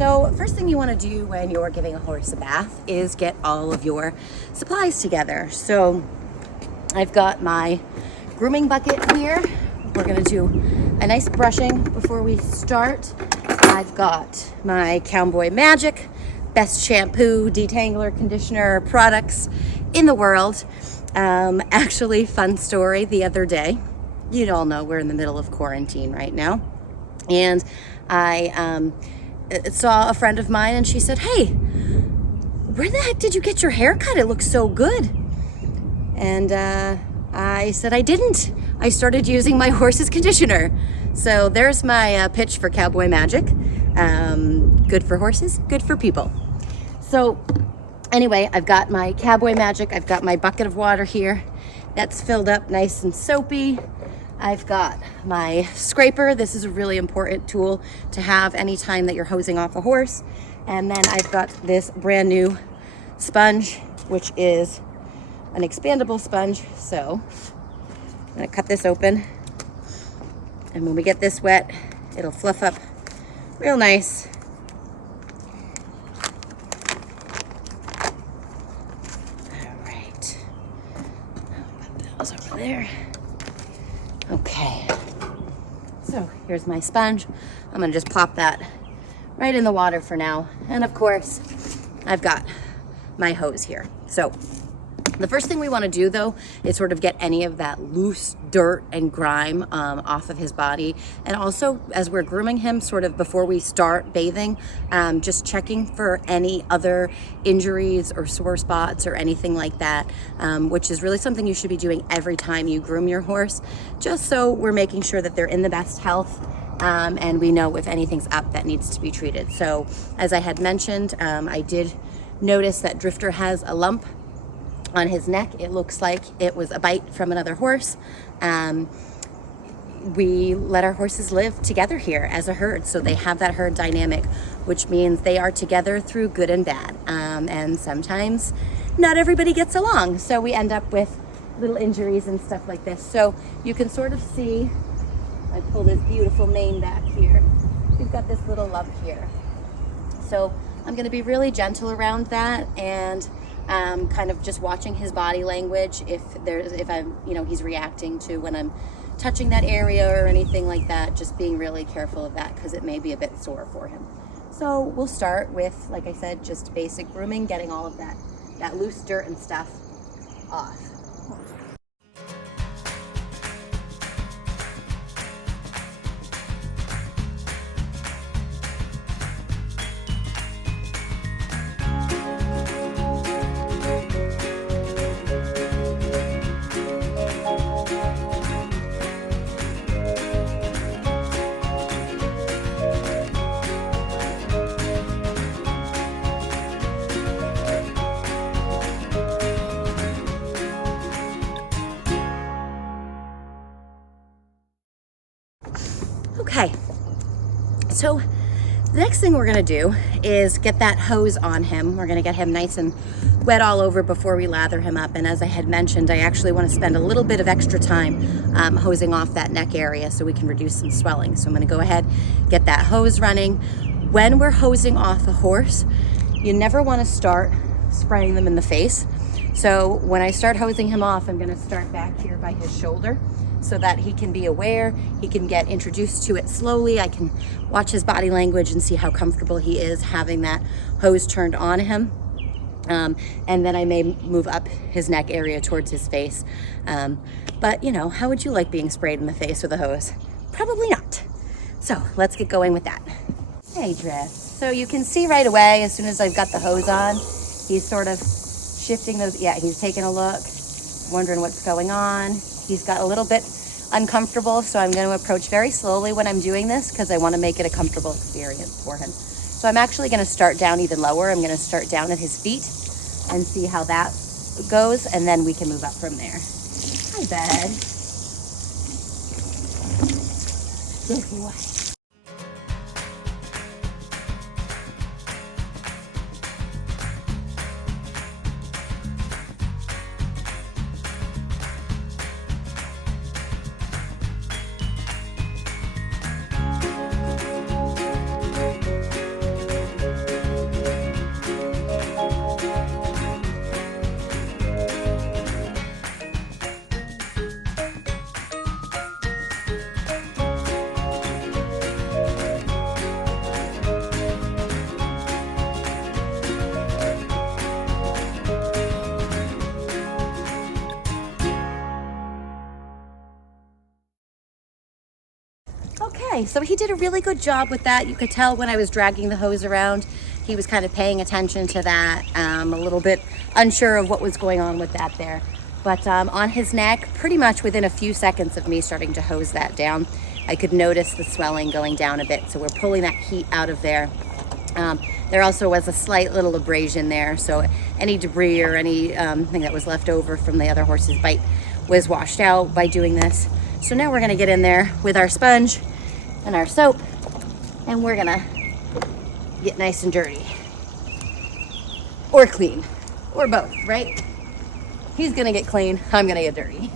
So first thing you want to do when you're giving a horse a bath is get all of your supplies together. So I've got my grooming bucket here. We're going to do a nice brushing before we start. I've got my Cowboy Magic best shampoo, detangler, conditioner products in the world. Actually, fun story the other day. You all know we're in the middle of quarantine right now. And I saw a friend of mine and she said, "Hey, where the heck did you get your hair cut? It looks so good." And I said I didn't. I started using my horse's conditioner. So there's my pitch for Cowboy Magic. Good for horses, good for people. So anyway, I've got my Cowboy Magic. I've got my bucket of water here. That's filled up nice and soapy. I've got my scraper. This is a really important tool to have anytime that you're hosing off a horse. And then I've got this brand new sponge, which is an expandable sponge. So I'm gonna cut this open. And when we get this wet, it'll fluff up real nice. All right, I'll put those over there. Okay, so here's my sponge. I'm gonna just plop that right in the water for now. And of course, I've got my hose here. So the first thing we want to do though is sort of get any of that loose dirt and grime off of his body. And also as we're grooming him, sort of before we start bathing, just checking for any other injuries or sore spots or anything like that, which is really something you should be doing every time you groom your horse, just so we're making sure that they're in the best health. And we know if anything's up that needs to be treated. So as I had mentioned, I did notice that Drifter has a lump on his neck. It looks like it was a bite from another horse. We let our horses live together here as a herd, so they have that herd dynamic, which means they are together through good and bad. And sometimes not everybody gets along, so we end up with little injuries and stuff like this. So you can sort of see, I pull this beautiful mane back here. We've got this little lump here. So I'm going to be really gentle around that and kind of just watching his body language if I'm, he's reacting to when I'm touching that area or anything like that, just being really careful of that because it may be a bit sore for him. So we'll start with, like I said, just basic grooming, getting all of that loose dirt and stuff off. Okay, so the next thing we're gonna do is get that hose on him. We're gonna get him nice and wet all over before we lather him up. And as I had mentioned, I actually wanna spend a little bit of extra time hosing off that neck area so we can reduce some swelling. So I'm gonna go ahead, get that hose running. When we're hosing off a horse, you never wanna start spraying them in the face. So when I start hosing him off, I'm gonna start back here by his shoulder, so that he can be aware, he can get introduced to it slowly. I can watch his body language and see how comfortable he is having that hose turned on him. And then I may move up his neck area towards his face. But how would you like being sprayed in the face with a hose? Probably not. So let's get going with that. Hey, Drift. So you can see right away, as soon as I've got the hose on, he's sort of shifting those, he's taking a look, wondering what's going on. He's got a little bit uncomfortable, so I'm going to approach very slowly when I'm doing this because I want to make it a comfortable experience for him. So I'm actually going to start down even lower. I'm going to start down at his feet and see how that goes, and then we can move up from there. Hi, bud. Good boy. Okay, so he did a really good job with that. You could tell when I was dragging the hose around, he was kind of paying attention to that, a little bit unsure of what was going on with that there. But on his neck, pretty much within a few seconds of me starting to hose that down, I could notice the swelling going down a bit. So we're pulling that heat out of there. There also was a slight little abrasion there. So any debris or anything that was left over from the other horse's bite was washed out by doing this. So now we're gonna get in there with our sponge and our soap, and we're gonna get nice and dirty. Or clean, or both, right? He's gonna get clean, I'm gonna get dirty.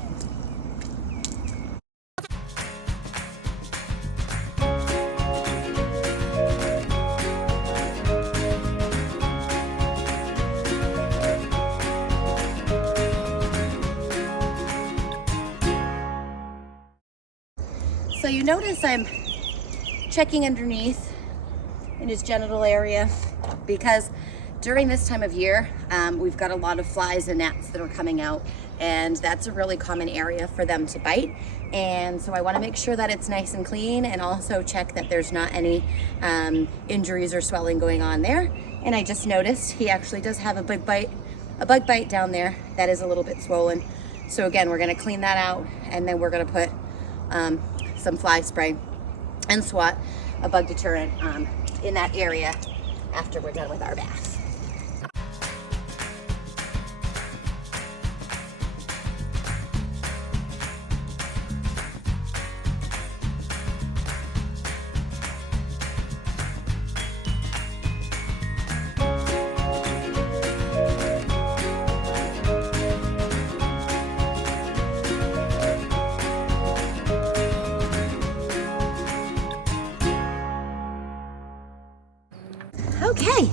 So you notice I'm checking underneath in his genital area because during this time of year, we've got a lot of flies and gnats that are coming out, and that's a really common area for them to bite. And so I want to make sure that it's nice and clean, and also check that there's not any injuries or swelling going on there. And I just noticed he actually does have a bug bite down there that is a little bit swollen. So again, we're going to clean that out, and then we're going to put some fly spray and swat a bug deterrent in that area after we're done with our bath. Okay,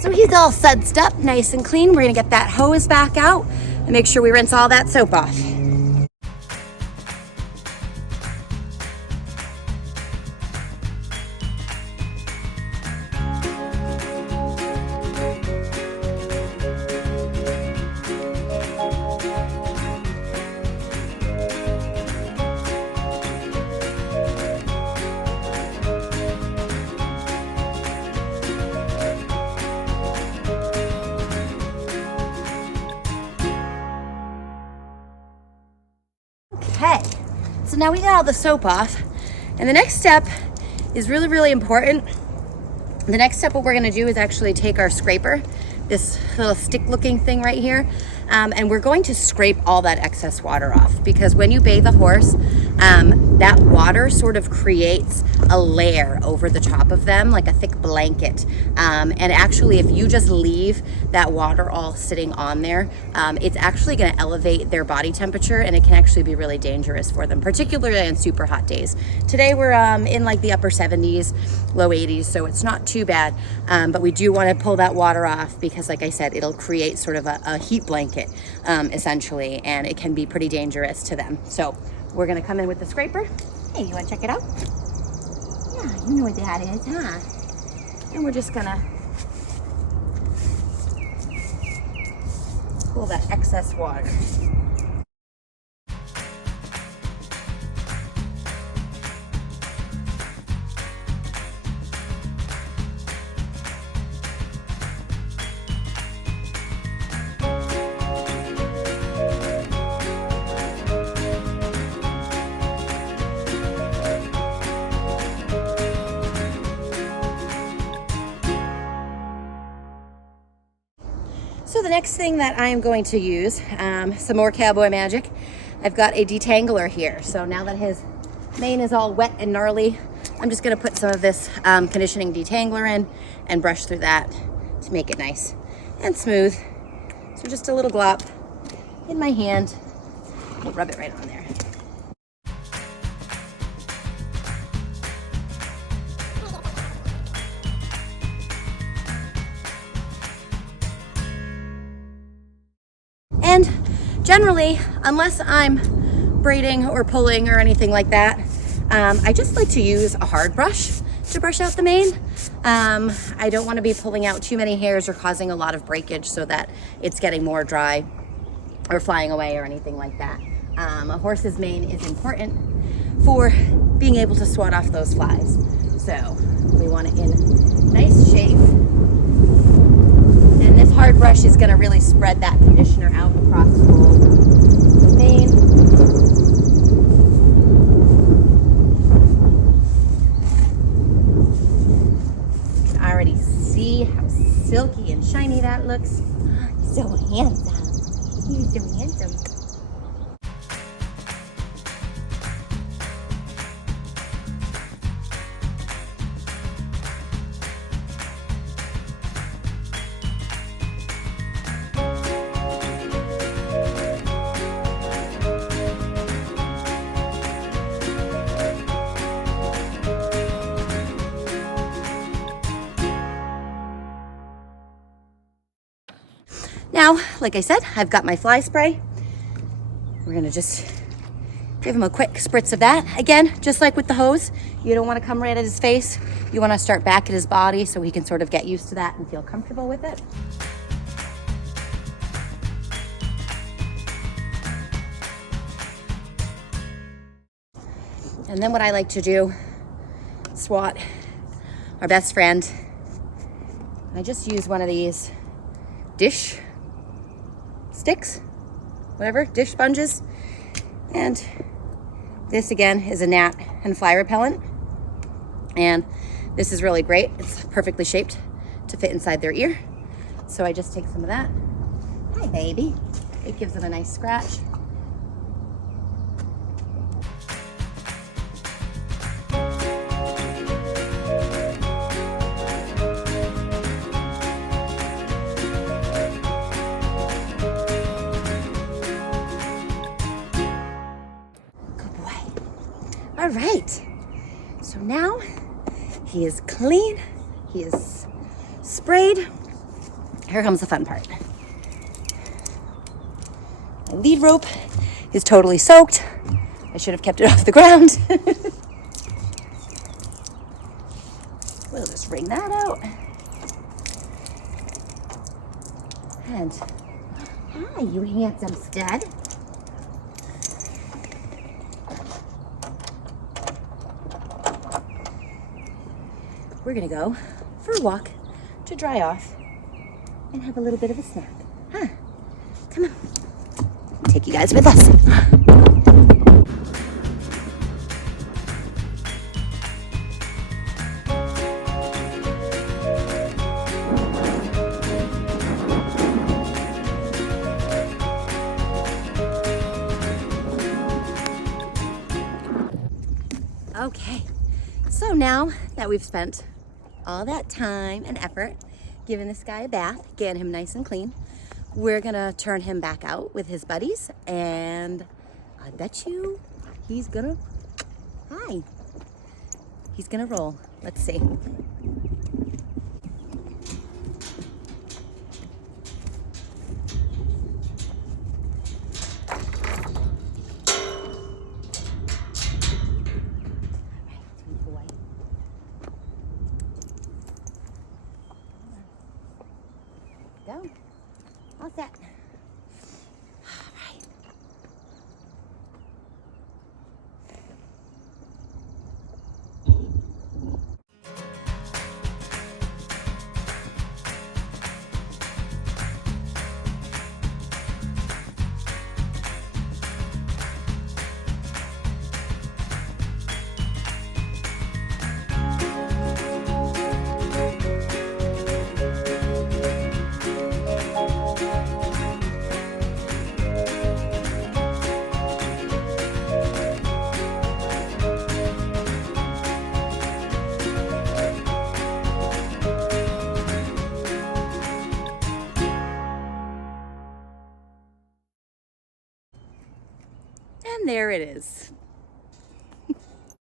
so he's all sudsed up, nice and clean. We're gonna get that hose back out and make sure we rinse all that soap off. Okay, so now we got all the soap off, and the next step is really, really important. The next step, what we're gonna do is actually take our scraper, this little stick looking thing right here, and we're going to scrape all that excess water off, because when you bathe a horse, that water sort of creates a layer over the top of them, like a thick blanket. And actually, if you just leave that water all sitting on there, it's actually gonna elevate their body temperature, and it can actually be really dangerous for them, particularly on super hot days. Today we're in like the upper 70s, low 80s, so it's not too bad. But we do wanna pull that water off because, like I said, it'll create sort of a heat blanket, essentially, and it can be pretty dangerous to them. So we're gonna come in with the scraper. Hey, you wanna check it out? Yeah, you know what that is, huh? And we're just gonna pull that excess water. So the next thing that I am going to use, some more cowboy magic. I've got a detangler here. So now that his mane is all wet and gnarly, I'm just gonna put some of this conditioning detangler in and brush through that to make it nice and smooth. So just a little glop in my hand. I'll rub it right on there. And generally, unless I'm braiding or pulling or anything like that, I just like to use a hard brush to brush out the mane. I don't want to be pulling out too many hairs or causing a lot of breakage so that it's getting more dry or flying away or anything like that. A horse's mane is important for being able to swat off those flies. So we want it in nice shape. And this hard brush is going to really spread that conditioner out across the whole mane. You can already see how silky and shiny that looks. So handsome. You're so handsome. Now, like I said, I've got my fly spray. We're gonna just give him a quick spritz of that. Again, just like with the hose, you don't wanna come right at his face. You wanna start back at his body so he can sort of get used to that and feel comfortable with it. And then what I like to do, swat our best friend. I just use one of these dish sticks, whatever, dish sponges. And this again is a gnat and fly repellent. And this is really great. It's perfectly shaped to fit inside their ear. So I just take some of that. Hi, baby. It gives it a nice scratch. All right, so now he is clean, he is sprayed. Here comes the fun part. My lead rope is totally soaked. I should have kept it off the ground. We'll just wring that out. And, hi, you handsome stud. We're gonna go for a walk to dry off and have a little bit of a snack. Huh? Come on. Take you guys with us. Okay, so now that we've spent all that time and effort giving this guy a bath, getting him nice and clean, we're gonna turn him back out with his buddies, and I bet you he's gonna, hi, he's gonna roll. Let's see. Go. All set. All right. And there it is.